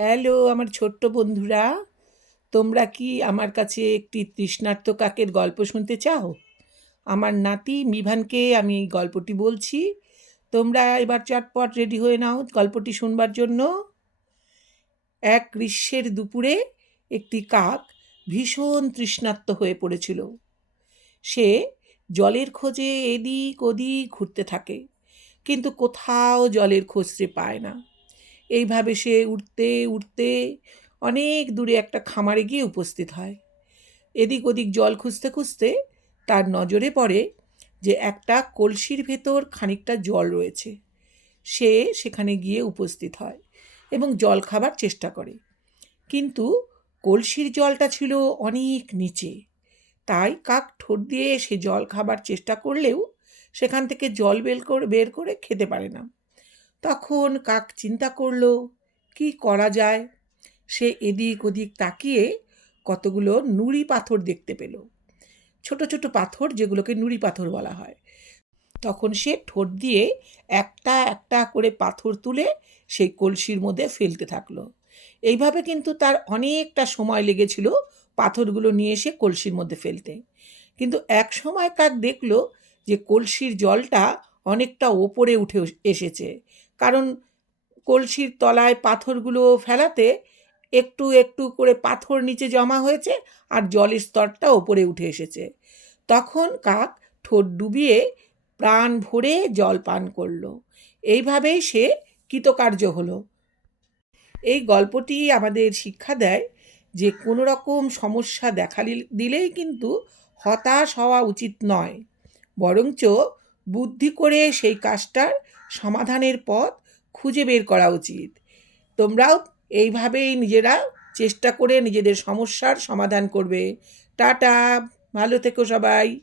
Hello, আমার ছোট্ট বন্ধুরা। তোমরা কি আমার কাছে একটি তৃষ্ণার্ত কাকের গল্প শুনতে চাও? আমার নাতি মিভানকে আমি গল্পটি বলছি। তোমরা এবার চটপট রেডি হয়ে নাও গল্পটি শুনবার জন্য। এক গ্রীষ্মের দুপুরে একটি কাক ভীষণ তৃষ্ণার্ত হয়ে পড়েছিল। সে জলের খোঁজে এদিক ওদিক ঘুরতে থাকে, কিন্তু কোথাও জলের খোঁজ সে পায় না। এইভাবে সে উঠতে উঠতে অনেক দূরে একটা খামারে গিয়ে উপস্থিত হয়। এদিক ওদিক জল খুঁজতে খুঁজতে তার নজরে পড়ে যে একটা কলসির ভেতর খানিকটা জল রয়েছে। সে সেখানে গিয়ে উপস্থিত হয় এবং জল খাবার চেষ্টা করে। কিন্তু কলসির জলটা ছিল অনেক নিচে। তাই কাক ঠোঁট দিয়ে সে জল খাবার চেষ্টা করলেও সেখান থেকে জল বের করে বের করে খেতে পারে না। তখন কাক চিন্তা করল, কি করা যায়? সে এদিক ওদিক তাকিয়ে কতগুলো নুড়ি পাথর দেখতে পেল। ছোট ছোট পাথর যেগুলোকে নুড়ি পাথর বলা হয়। তখন সে ঠোঁট দিয়ে একটা একটা করে পাথর তুলে সেই কলসির মধ্যে ফেলতে থাকল। এইভাবে কিন্তু তার অনেকটা সময় লেগেছিল পাথরগুলো নিয়ে এসে কলসির মধ্যে ফেলতে। কিন্তু এক সময় কাক দেখল যে কলসির জলটা অনেকটা ওপরে উঠে এসেছে। কারণ কলসির তলায় পাথরগুলো ফেলাতে একটু একটু করে পাথর নিচে জমা হয়েছে আর জলের স্তরটা ওপরে উঠে এসেছে। তখন কাক ঠোঁট ডুবিয়ে প্রাণ ভরে জল পান করল। এইভাবেই সে কৃতকার্য হলো। এই গল্পটি আমাদের শিক্ষা দেয় যে কোনো রকম সমস্যা দেখা দিলেই কিন্তু হতাশ হওয়া উচিত নয়। বরঞ্চ বুদ্ধি করে সেই কাজটার সমাধানের পথ খুঁজে বের করা উচিত। তোমরাও এইভাবেই নিজেরা চেষ্টা করে নিজেদের সমস্যার সমাধান করবে। টাটা, ভালো থেকো সবাই।